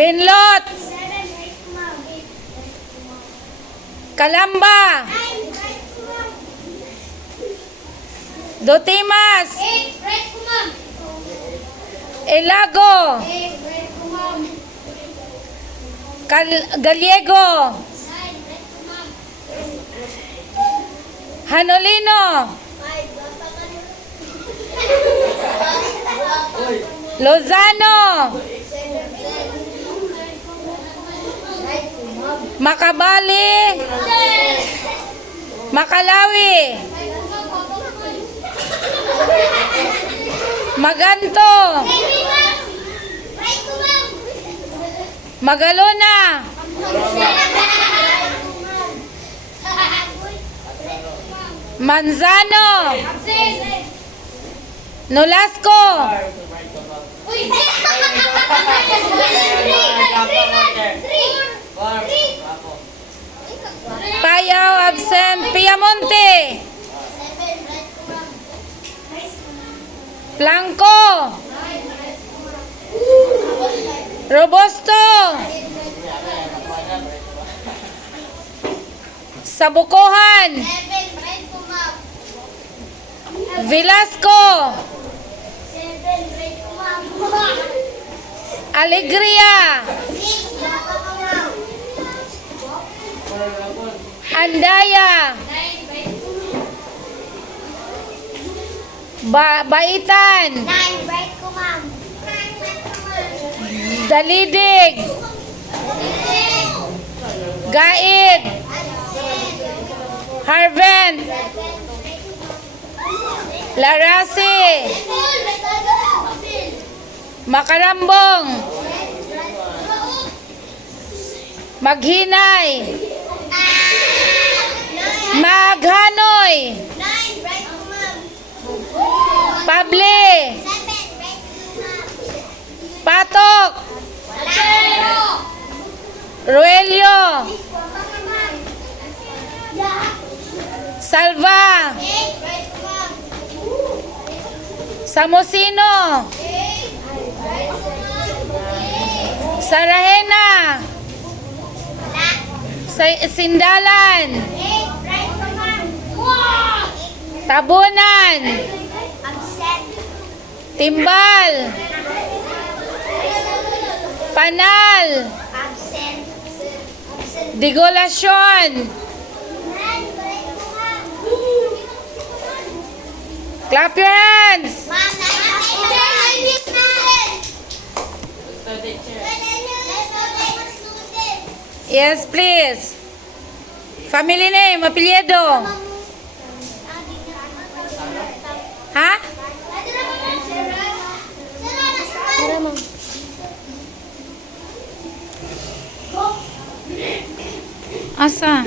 Binlot. Kalamba. Dotimas. Elago. Gallego. Hanolino. Lozano. Makabali. Makalawi. Maganto. Magalona. Manzano. Nolasco. Payaw, absent. Piamonte. Blanco. Robusto. Sabukohan. Velasco. Alegria. Andaya. Baitan. Dalidig. Gaid. Harvent. Larasi. Makarambong. Maghinay. Maghanoy. Pable. Patok. Roelio. Salva. Samosino. Sarahena. Sindalan. Tabunan. Timbal. Panal. Digolasyon. Clap your hands. Yes, please. Family name, apelyido. Ha? Asa?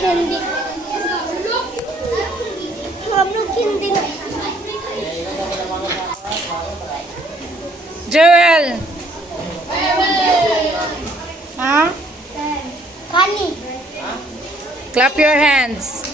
Candy. हम लोग candy ना. Joel. Ha? Funny. Clap your hands.